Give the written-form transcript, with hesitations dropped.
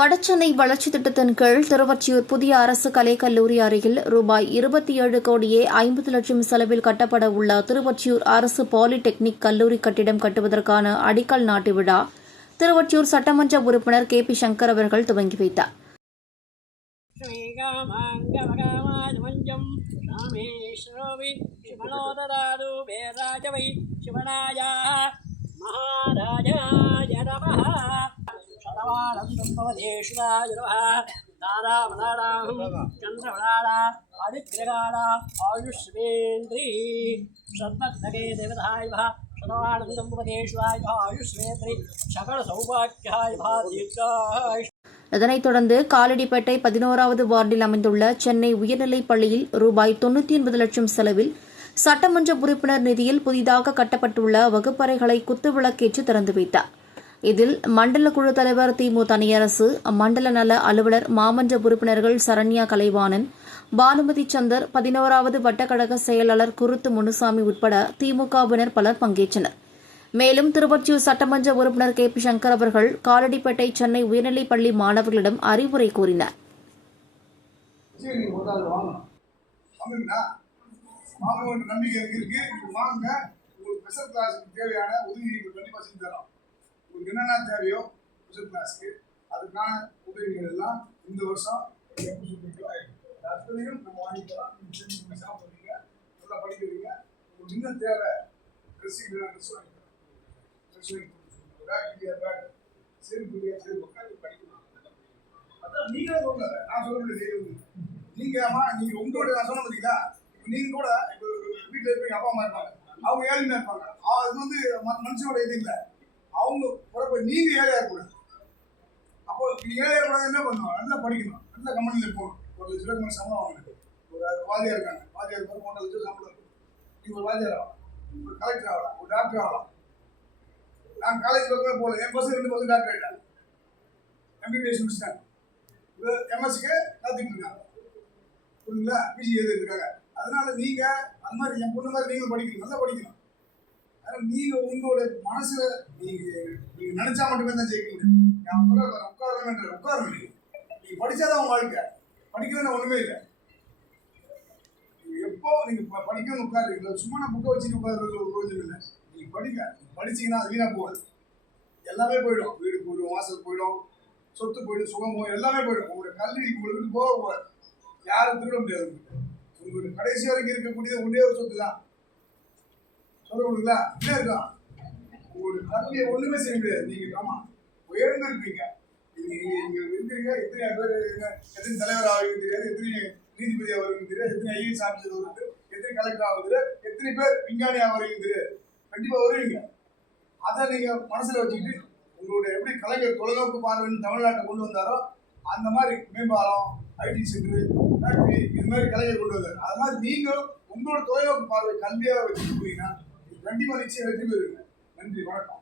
வடசென்னை வளர்ச்சி திட்டத்தின் கீழ் திருவொற்றியூர் புதிய அரசு கலைக்கல்லூரி அருகில் ரூபாய் 27 கோடியே 50 லட்சம் செலவில் கட்டப்பட உள்ள திருவொற்றியூர் அரசு பாலிடெக்னிக் கல்லூரி கட்டிடம் கட்டுவதற்கான அடிக்கல் நாட்டு விழா திருவொற்றியூர் சட்டமன்ற உறுப்பினர் கே.பி. சங்கர் அவர்கள் துவங்கி வைத்தார். आयुष्मेन्द्री सद्मत्नगे देवताय आयुष्मेन्द्री सकल सौभाग्याय दीर्घाय. இதனைத் தொடர்ந்து காலடிப்பேட்டை 11வது வார்டில் அமைந்துள்ள சென்னை உயர்நிலைப் பள்ளியில் ரூபாய் 99 லட்சம் செலவில் சட்டமன்ற உறுப்பினர் நிதியில் புதிதாக கட்டப்பட்டுள்ள வகுப்பறைகளை குத்துவிளக்கேற்றி திறந்து வைத்தார். இதில் மண்டல குழு தலைவர் திமு தனியரசு, மண்டல நல அலுவலர், மாமன்ற உறுப்பினர்கள் சரண்யா கலைவாணன், பானுமதி சந்தர், 11வது வட்டக்கழக செயலாளர் குருத்து முனுசாமி உட்பட திமுகவினர் பலர் பங்கேற்றனர். மேலும் திருவொற்றியூர் சட்டமன்ற உறுப்பினர் கே.பி. சங்கர் அவர்கள் காலடிப்பேட்டை சென்னை உயர்நிலைப் பள்ளி மாணவர்களிடம் அறிவுரை கூறினார். என்னென்ன தேவையோ ஸ்பெஷல் கிளாஸ்க்கு அதுக்கான உதவிகள் எல்லாம் இந்த வருஷம் அத்தனையும் நம்ம வாங்கிக்கலாம். சாப்பிடுவீங்க, நல்லா படிக்கிறீங்க. உங்களுக்கு இன்னும் தேவை ட்ரெஸ் வாங்கிக்கலாம். செருப்பு உட்காந்து படிக்கலாம். அதான் நீங்களே சொல்லுங்க, நான் சொல்ல முடியாது. நீங்க உங்களோட நான் சொன்ன பார்த்தீங்களா, நீங்க கூட இப்போ வீட்டில் இருப்பீங்க, அப்பா அம்மா இருப்பாங்க, அவங்க ஏழ்மையா இருப்பாங்க. அது வந்து மனுஷனோட இது இல்லை. அவங்க பிறப்பு நீங்க ஏழையா இருக்கக்கூடாது. அப்போ நீங்க ஏழையா கூடாது என்ன பண்ணுவோம், நல்லா படிக்கணும், நல்ல கம்பெனியில் போகணும். 1 லட்ச ரூபாய்க்கு சம்பளம் வாங்கணும். ஒரு வாதியா இருக்காங்க, வாதியார் 1 லட்சம் சம்பளம் இருக்கும். நீங்க ஒரு வாதியார் ஆகலாம், ஒரு கலெக்டர் ஆகலாம், ஒரு டாக்டர் ஆகலாம். நான் காலேஜ் பக்கமே போகல, என் பசங்க 2% டாக்டர் ஆகிட்டாங்க, MBBS முடிச்சிட்டாங்க, MSக்கு காத்துக்கிட்டு இருக்காங்க. புரியுங்களா? பிஜி எழுதிட்டு இருக்காங்க. அதனால நீங்க அந்த மாதிரி என் பொண்ணு மாதிரி நீங்களும் படிக்கணும், நல்லா படிக்கணும். நீங்க உங்களோட மனசுல நீங்க நினைச்சா மட்டுமே தான் ஜெயிக்க முடியும். உட்காரணும். நீங்க படிச்சாதான் உங்க வாழ்க்கை, படிக்கணும்னு ஒண்ணுமே இல்லை. எப்போ நீங்க படிக்கணும்னு உட்காருங்களோ, சும்மா நான் புக்கை வச்சுட்டு உட்காருறது ஒரு பிரயோஜனம் இல்லை. நீங்க படிச்சீங்கன்னா அது வீணா போகாது. எல்லாமே போயிடும், வீடு போயிடும், வாசல் போயிடும், சொத்து போயிடும், சுகம் போயிடும், எல்லாமே போயிடும். உங்களுடைய கல்வி உங்களுக்கு போகாது, யாரும் திருட முடியாது. உங்களுக்கு கடைசி வரைக்கும் இருக்கக்கூடியது ஒன்றே ஒரு சொத்து தான். சொல்லுங்களா, இப்படியே இருக்கலாம். உங்களுடைய கல்வியை ஒண்ணுமே செய்ய முடியாது. நீங்க ஆமா உயர்ந்து இருப்பீங்க, இங்க இருக்கீங்க. எத்தனை பேர் எத்தனை தலைவர் ஆகுது தெரியாது, எத்தனை நீதிபதி ஆகுது தெரியாது, எத்தனை ஐஏஎஸ் ஆஃபீஸர் வருது, எத்தனை கலெக்டர் ஆகுது, எத்தனை பேர் விஞ்ஞானி ஆகுறீங்க தெரியாது. கண்டிப்பா வருவீங்க. அதை நீங்க மனசுல வச்சுக்கிட்டு உங்களுடைய எப்படி கலைஞர் தொலைநோக்கு பார்வைன்னு தமிழ்நாட்டை கொண்டு வந்தாரோ அந்த மாதிரி மேம்பாலம், ஐடி சென்டர், ஃபேக்டரி, இது மாதிரி கலைஞர் கொண்டு வந்தார். அது மாதிரி நீங்க உங்களோட தொலைநோக்கு பார்வை கல்வியாக வச்சுட்டு போனீங்கன்னா கண்டிப்பா நிச்சயம் வெற்றி பெறுவீங்க. நன்றி, வணக்கம்.